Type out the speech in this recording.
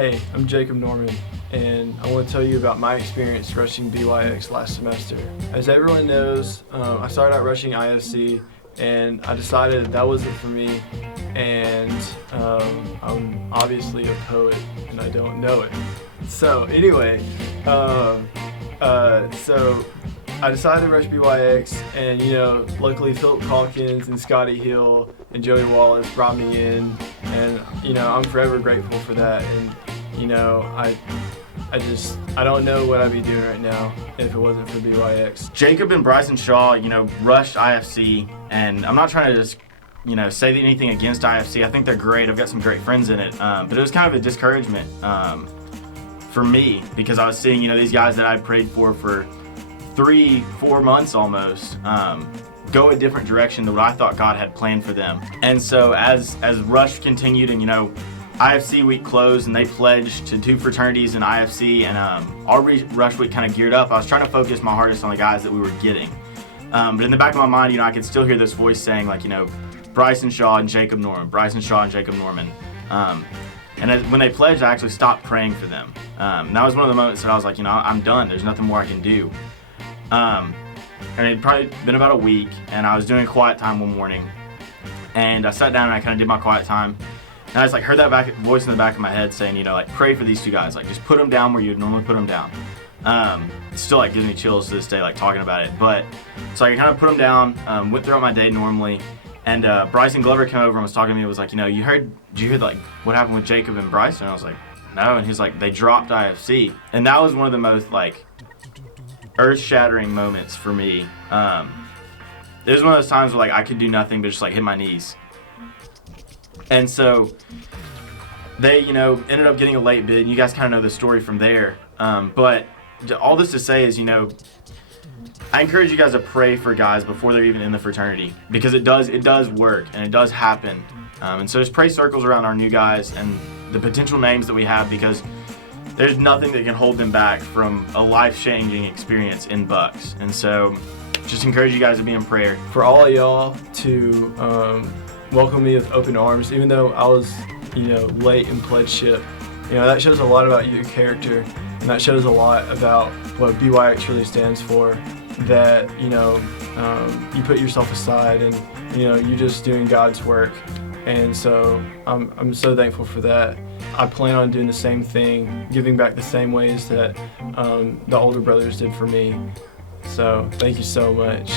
Hey, I'm Jacob Norman, and I want to tell you about my experience rushing BYX last semester. As everyone knows, I started out rushing IFC, and I decided that wasn't for me, and I'm obviously a poet, and I don't know it. So anyway, so I decided to rush BYX, and luckily Philip Calkins and Scotty Hill and Joey Wallace brought me in, and I'm forever grateful for that. And I don't know what I'd be doing right now if it wasn't for BYX. Jacob and Bryson Shaw, rushed IFC, and I'm not trying to just, say anything against IFC. I think they're great. I've got some great friends in it, but it was kind of a discouragement for me because I was seeing, these guys that I prayed for 3-4 months almost go a different direction than what I thought God had planned for them. And so as Rush continued, and IFC week closed, and they pledged to 2 fraternities in IFC, and our Rush week kind of geared up. I was trying to focus my hardest on the guys that we were getting, but in the back of my mind, I could still hear this voice saying Bryson Shaw and Jacob Norman, Bryson Shaw and Jacob Norman. When they pledged, I actually stopped praying for them. And that was one of the moments that I was like, I'm done. There's nothing more I can do. And it had probably been about a week, and I was doing a quiet time one morning, and I sat down and I kind of did my quiet time, and I just heard that voice in the back of my head saying, pray for these 2 guys, just put them down where you'd normally put them down. It still gives me chills to this day, talking about it. But so I kind of put them down, went throughout my day normally, and Bryson Glover came over and was talking to me. It was like, did you hear what happened with Jacob and Bryson? And I was like, no. And he's like, they dropped IFC, and that was one of the most earth-shattering moments for me. It was one of those times where I could do nothing but just hit my knees. And so they ended up getting a late bid, and you guys kind of know the story from there. But all this to say is, I encourage you guys to pray for guys before they're even in the fraternity, because it does work and it does happen. And so just pray circles around our new guys and the potential names that we have, because there's nothing that can hold them back from a life-changing experience in Bucks. And so just encourage you guys to be in prayer. For all of y'all to welcome me with open arms, even though I was, late in pledgeship, that shows a lot about your character, and that shows a lot about what BYX really stands for, that, you put yourself aside, and, you're just doing God's work. And so I'm so thankful for that. I plan on doing the same thing, giving back the same ways that the older brothers did for me. So thank you so much.